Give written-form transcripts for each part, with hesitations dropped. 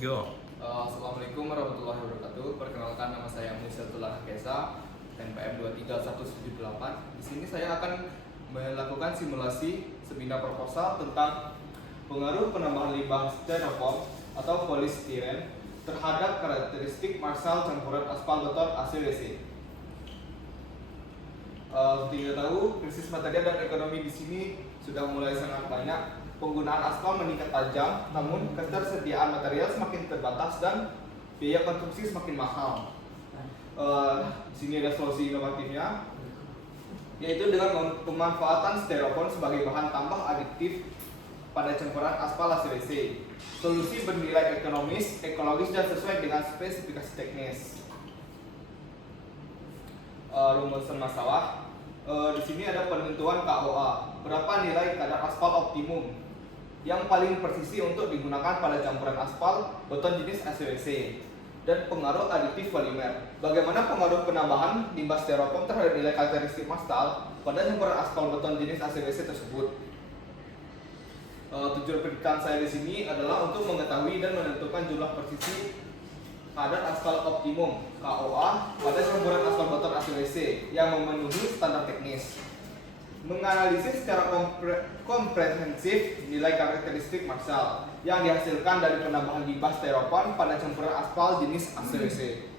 Go. Assalamualaikum warahmatullahi wabarakatuh. Perkenalkan, nama saya Muisyatullah Kesa, NPM 231178. Di sini saya akan melakukan simulasi seminar proposal tentang pengaruh penambahan limbah styrofoam atau polistiren terhadap karakteristik marsal campuran aspal beton ACWC. Seperti kita tahu, krisis material dan ekonomi di sini sudah mulai sangat banyak. Penggunaan aspal meningkat tajam, namun ketersediaan material semakin terbatas dan biaya konstruksi semakin mahal. Di sini ada solusi inovatifnya, yaitu dengan pemanfaatan styrofoam sebagai bahan tambah adiktif pada campuran aspal ACWC. Solusi bernilai ekonomis, ekologis, dan sesuai dengan spesifikasi teknis. Rumusan masalah. Di sini ada penentuan KOA. Berapa nilai kadar aspal optimum yang paling presisi untuk digunakan pada campuran aspal beton jenis ACWC, dan pengaruh aditif polimer. Bagaimana pengaruh penambahan limbah styrofoam terhadap nilai karakteristik marsal pada campuran aspal beton jenis ACWC tersebut? Tujuan penelitian saya di sini adalah untuk mengetahui dan menentukan jumlah presisi kadar aspal optimum KOA pada campuran aspal beton ACWC yang memenuhi standar teknis. Menganalisis secara komprehensif nilai karakteristik marsal yang dihasilkan dari penambahan limbah styrofoam pada campuran aspal jenis ACWC.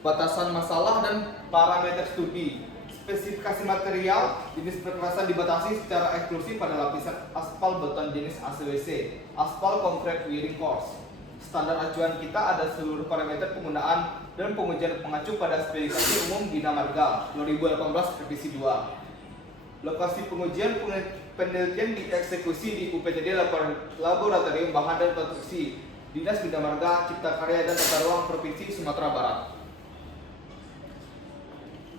Batasan masalah dan parameter studi. Spesifikasi material jenis perkerasan dibatasi secara eksklusif pada lapisan aspal beton jenis ACWC, aspal concrete wearing course. Standar acuan kita ada seluruh parameter penggunaan dan pengujian mengacu pada spesifikasi umum Bina Marga 2018 revisi 2. Lokasi pengujian penelitian dieksekusi di UPTD Laboratorium Bahan dan Konstruksi, Dinas Bina Marga, Cipta Karya, dan Tata Ruang Provinsi Sumatera Barat.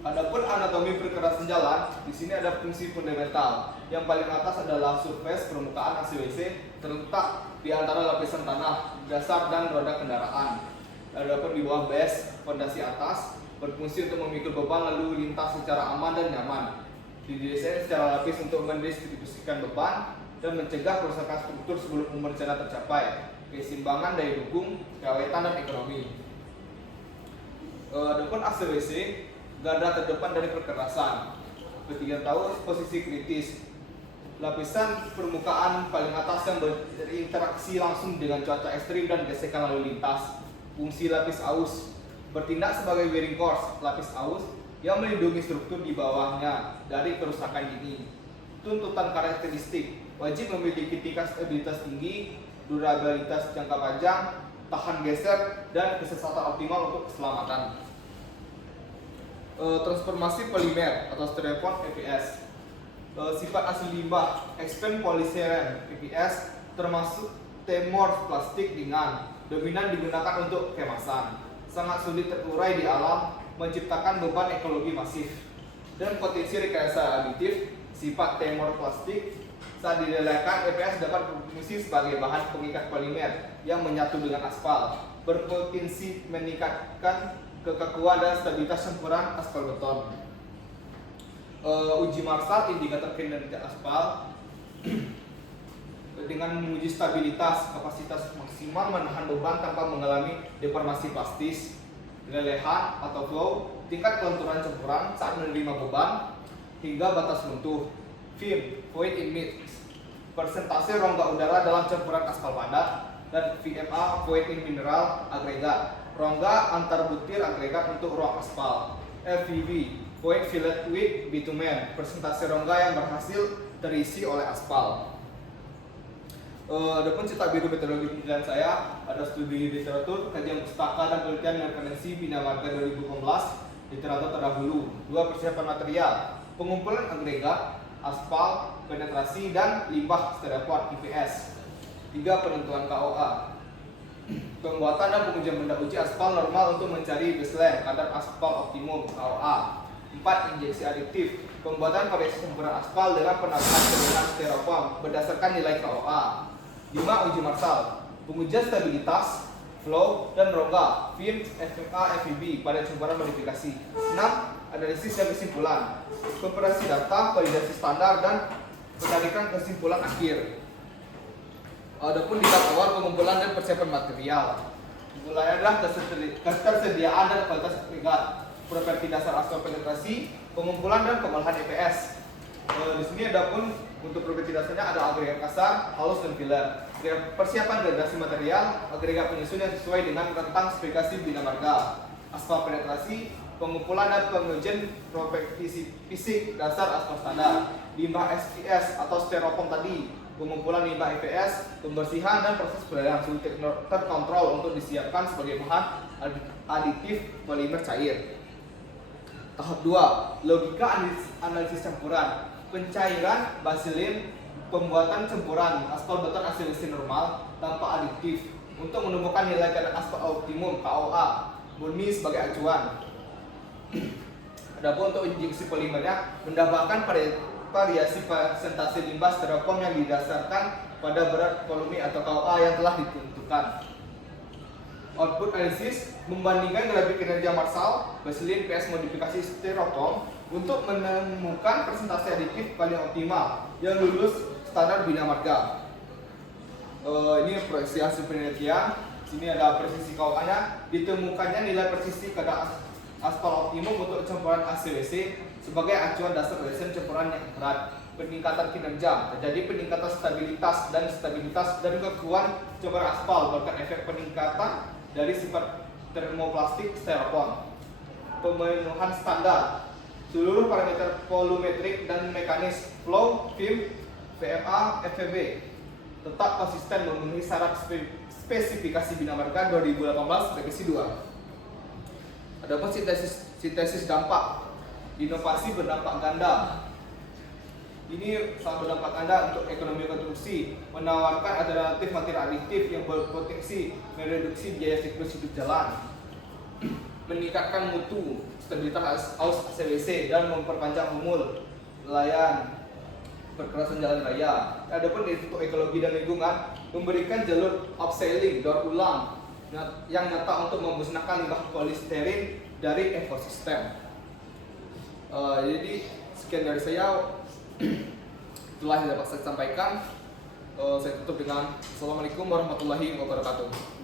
Adapun anatomi perkerasan jalan, di sini ada fungsi fundamental. Yang paling atas adalah surface permukaan ACWC terletak di antara lapisan tanah, dasar, dan roda kendaraan. Adapun di bawah base, fondasi atas, berfungsi untuk memikul beban lalu lintas secara aman dan nyaman. Didesain secara lapis untuk mendistribusikan beban dan mencegah kerusakan struktur sebelum umur rencana tercapai. Keseimbangan daya dukung, keawetan, dan ekonomi. Adapun ACWC, garda terdepan dari perkerasan. Ketiga tahu posisi kritis. Lapisan permukaan paling atas yang berinteraksi langsung dengan cuaca ekstrim dan gesekan lalu lintas. Fungsi lapis aus, bertindak sebagai wearing course. Lapis aus yang melindungi struktur di bawahnya dari kerusakan ini. Tuntutan karakteristik, wajib memiliki tingkat stabilitas tinggi, durabilitas jangka panjang, tahan geser, dan kesesatan optimal untuk keselamatan. Transformasi polimer atau styrofoam EPS. Sifat asli limbah expand polystyrene EPS termasuk temor plastik ringan, dominan digunakan untuk kemasan, sangat sulit terurai di alam, menciptakan beban ekologi masif, dan potensi rekayasa aditif. Sifat temor plastik, saat dilelehkan EPS dapat berfungsi sebagai bahan pengikat polimer yang menyatu dengan aspal, berpotensi meningkatkan kekakuan dan stabilitas campuran aspal beton. Uji marsal indikator kinerja aspal dengan menguji stabilitas, kapasitas maksimal menahan beban tanpa mengalami deformasi plastis, lelehan atau flow, tingkat kelenturan campuran saat menerima beban, hingga batas runtuh. VIM, void in mix, persentase rongga udara dalam campuran aspal padat, dan VMA, void in mineral agregat, rongga antar butir agregat untuk ruang aspal. FVB, void filled with bitumen, persentase rongga yang berhasil terisi oleh aspal. Adapun cetak biru metodologi penelitian saya, ada studi literatur, kajian pustaka, dan penelitian referensi Bina Marga 2018, literatur terdahulu. 2. Persiapan material, pengumpulan agregat, aspal, penetrasi, dan limbah styrofoam IPS. 3. Penentuan KOA, pembuatan dan pengujian benda uji aspal normal untuk mencari baseline kadar aspal optimum KOA. 4. Injeksi adiktif, pembuatan variasi campuran aspal dengan penambahan penggunaan styrofoam berdasarkan nilai KOA. 5. Uji marsal, pengujian stabilitas, flow, dan rongga, VIM, FMA, FVB pada campuran modifikasi. 6. Analisis dan kesimpulan, komparasi data, validasi standar, dan penarikan kesimpulan akhir. Adapun di tahap awal pengumpulan dan persiapan material. Mulai adalah ketersediaan dan kualitas agregat, properti dasar aspal penetrasi, pengumpulan dan pengolahan EPS. Di sini adapun untuk properti dasarnya ada agregat kasar, halus dan filler. Persiapan gradasi material, agregat penyusun yang sesuai dengan rentang spesifikasi Bina Marga, aspal penetrasi, pengumpulan dan pengujian properti fisik dasar aspal standar, limbah SPS atau styrofoam tadi, pengumpulan limbah EPS, pembersihan dan proses penilaian suhu terkontrol untuk disiapkan sebagai bahan aditif polimer cair. Tahap 2, logika analisis campuran, pencairan basilin, pembuatan campuran aspal beton ACWC normal tanpa aditif untuk menemukan nilai kadar aspal optimum KOA, murni sebagai acuan. Adapun untuk injeksi polimernya mendapatkan variasi persentase limbah styrofoam yang didasarkan pada berat volume atau KOA yang telah ditentukan. Output analisis membandingkan grafik kinerja Marshall, basilin PS modifikasi styrofoam untuk menemukan persentase aditif paling optimal yang lulus standar Bina Marga. Ini proyeksi hasil penelitian. Sini ada presisi KOA-nya, ditemukannya nilai presisi kadar aspal optimum untuk campuran ACWC sebagai acuan dasar desain campuran yang berat. Peningkatan kinerja, terjadi peningkatan stabilitas dan kekuatan campuran aspal bahkan efek peningkatan dari sifat termoplastik styrofoam. Pemenuhan standar seluruh parameter volumetrik dan mekanis flow, film, VMA, FVB tetap konsisten memenuhi syarat spesifikasi Bina Marga 2018 revisi 2. Adapun sintesis dampak, inovasi berdampak ganda. Ini sangat berdampak ganda untuk ekonomi konstruksi, menawarkan alternatif material aditif yang berpotensi mereduksi biaya siklus hidup jalan, meningkatkan mutu, stabilitas aus ACWC dan memperpanjang umur layan perkerasan jalan raya. Adapun untuk ekologi dan lingkungan, memberikan jalur upselling, daur ulang yang nyata untuk memusnahkan limbah polisterin dari ekosistem. Jadi sekian dari saya, itulah yang dapat saya sampaikan. Saya tutup dengan Assalamualaikum warahmatullahi wabarakatuh.